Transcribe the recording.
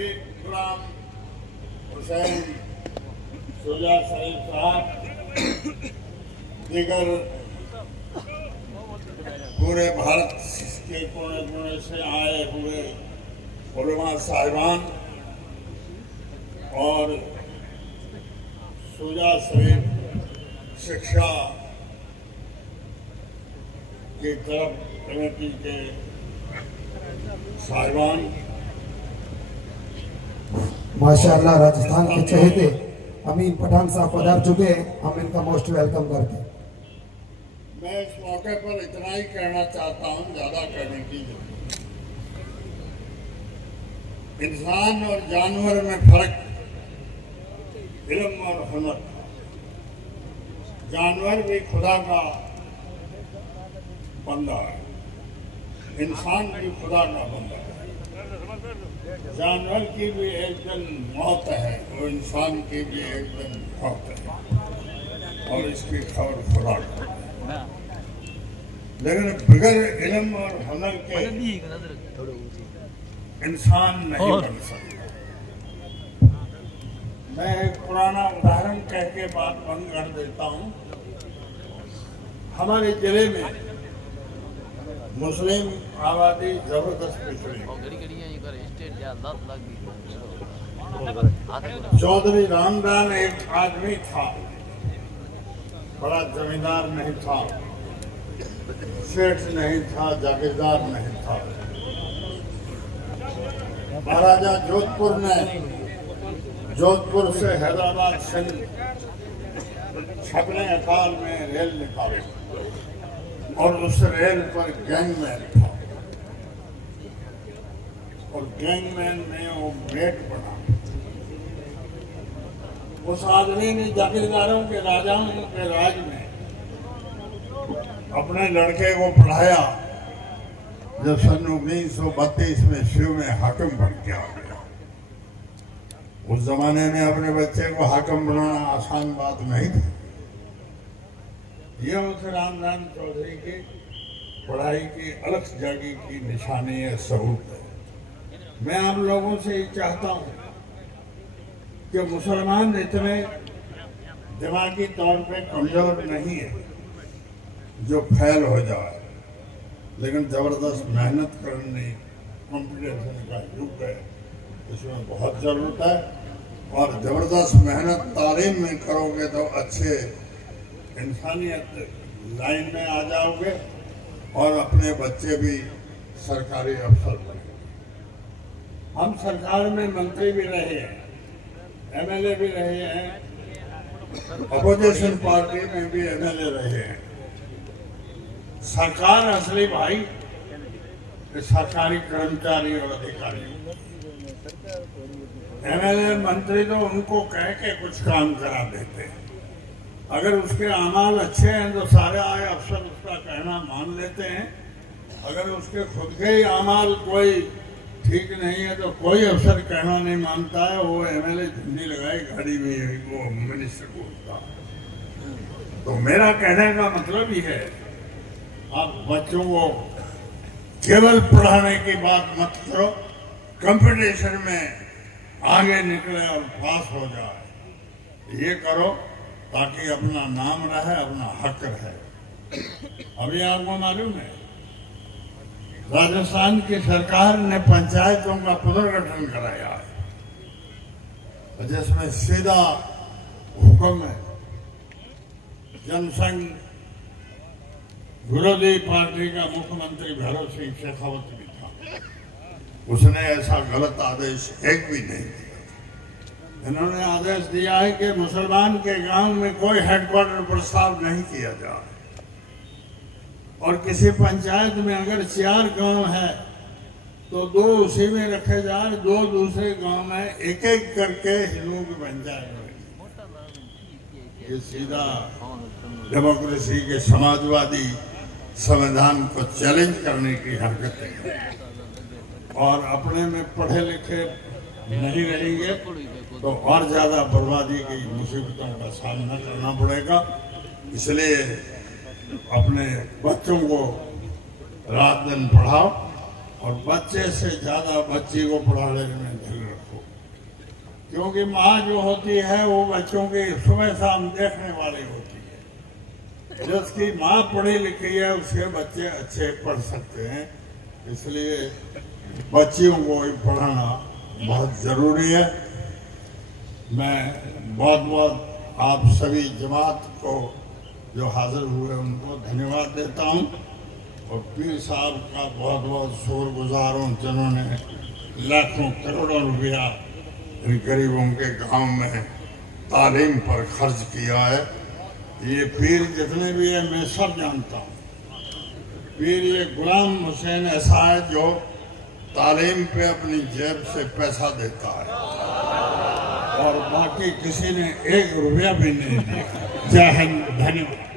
शहीद गुलाम हुसैन शुजा शरीफ साहब, दीगर पूरे भारत के कोने कोने से आए हुए उलमा साहिबान और शुजा शरीफ शिक्षा की तरफ कमेटी के साहिबान, माशाअल्लाह राजस्थान के चहेते अमीन पठान साहब पधार चुके हैं, हम इनका मोस्ट वेलकम करते हैं। मैं इस मौके पर इतना ही कहना चाहता हूं, ज्यादा कहने की जरूरत। इंसान और जानवर में फर्क इल्म और हुनर। जानवर भी खुदा का बंदा है, इंसान भी खुदा का बंदा है। जानवर की भी एक दिन मौत है और इंसान की भी एक दिन मौत है, और इसकी खबर खुदा को। लेकिन बगैर इल्म और हुनर के इंसान नहीं बन सकता। मैं एक पुराना उदाहरण कह के बात बंद कर देता हूँ। हमारे जिले में मुस्लिम आबादी जबरदस्त पिछड़ी। चौधरी रामदान एक आदमी था, बड़ा जमींदार नहीं था, सेठ नहीं था, जागीरदार नहीं था। महाराजा जोधपुर से हैदराबाद सिंध छपने अकाल में रेल निकाले और उस रेल पर गैंगमैन था, और गैंगमैन ने वो मेट बना। उस आदमी ने जागीरदारों के राजाओं के राज में अपने लड़के को पढ़ाया। जब सन 1932 में शिव में हाकिम बन के आ गया। उस जमाने में अपने बच्चे को हाकिम बनाना आसान बात नहीं थी। यह उस रामदान चौधरी की पढ़ाई की अलग जागी की निशानी है, सबूत है। मैं आप लोगों से ये चाहता हूं कि मुसलमान इतने दिमागी तौर पे कमजोर नहीं है जो फैल हो जाए, लेकिन जबरदस्त मेहनत करनी, कंपटीशन का युग है, इसमें बहुत जरूरत है। और जबरदस्त मेहनत तालीम में करोगे तो अच्छे इंसानियत लाइन में आ जाओगे और अपने बच्चे भी सरकारी अफसर बनेंगे। हम सरकार में मंत्री भी रहे हैं, एमएलए भी रहे हैं, अपोजिशन पार्टी में भी एमएलए रहे हैं। सरकार असली भाई सरकारी कर्मचारी और अधिकारी। एमएलए मंत्री तो उनको कह के कुछ काम करा देते हैं। अगर उसके अमाल अच्छे हैं तो सारे आए अफसर उसका कहना मान लेते हैं। अगर उसके खुद के ही अमाल कोई ठीक नहीं है तो कोई अफसर कहना नहीं मानता है। वो एमएलए झंडी लगाए गाड़ी में वो मिनिस्टर को होता है। तो मेरा कहने का मतलब ही है, आप बच्चों को केवल पढ़ाने की बात मत करो, कंपटीशन में आगे निकले और पास हो जाए, ये करो ताकि अपना नाम रहे, अपना हक रहे। अभी आपको मालूम है राजस्थान की सरकार ने पंचायतों का पुनर्गठन कराया है, जिसमें सीधा हुक्म है। जनसंघ विरोधी पार्टी का मुख्यमंत्री भैरव सिंह शेखावत भी था, उसने ऐसा गलत आदेश एक भी नहीं दिया। इन्होंने आदेश दिया है कि मुसलमान के गांव में कोई हेडक्वार्टर प्रस्ताव नहीं किया जाए, और किसी पंचायत में अगर 4 गांव है तो 2 उसी में रखे जाए, 2 दूसरे गांव में एक एक करके हिंदुओं की पंचायत में। ये सीधा डेमोक्रेसी के समाजवादी संविधान को चैलेंज करने की हरकतें हैं। और अपने में पढ़े लिखे नहीं रहेंगे तो और ज्यादा बर्बादी की मुसीबतों का सामना करना पड़ेगा। इसलिए अपने बच्चों को रात दिन पढ़ाओ और बच्चे से ज्यादा बच्ची को पढ़ाने में दिल रखो, क्योंकि माँ जो होती है वो बच्चों की सुबह शाम देखने वाली होती है। जिसकी माँ पढ़ी लिखी है उसके बच्चे अच्छे पढ़ सकते हैं, इसलिए बच्चियों को भी पढ़ाना बहुत जरूरी है। मैं बहुत बहुत आप सभी जमात को जो हाजिर हुए उनको धन्यवाद देता हूँ, और पीर साहब का बहुत बहुत शुक्रगुजार हूँ जिन्होंने लाखों करोड़ों रुपया इन गरीबों के गांव में तालीम पर खर्च किया है। ये पीर जितने भी है मैं सब जानता हूँ। पीर ये गुलाम हुसैन ऐसा है जो तालीम पे अपनी जेब से पैसा देता है और बाकी किसी ने 1 रुपया भी नहीं दिया। जय हिंद, धन्यवाद।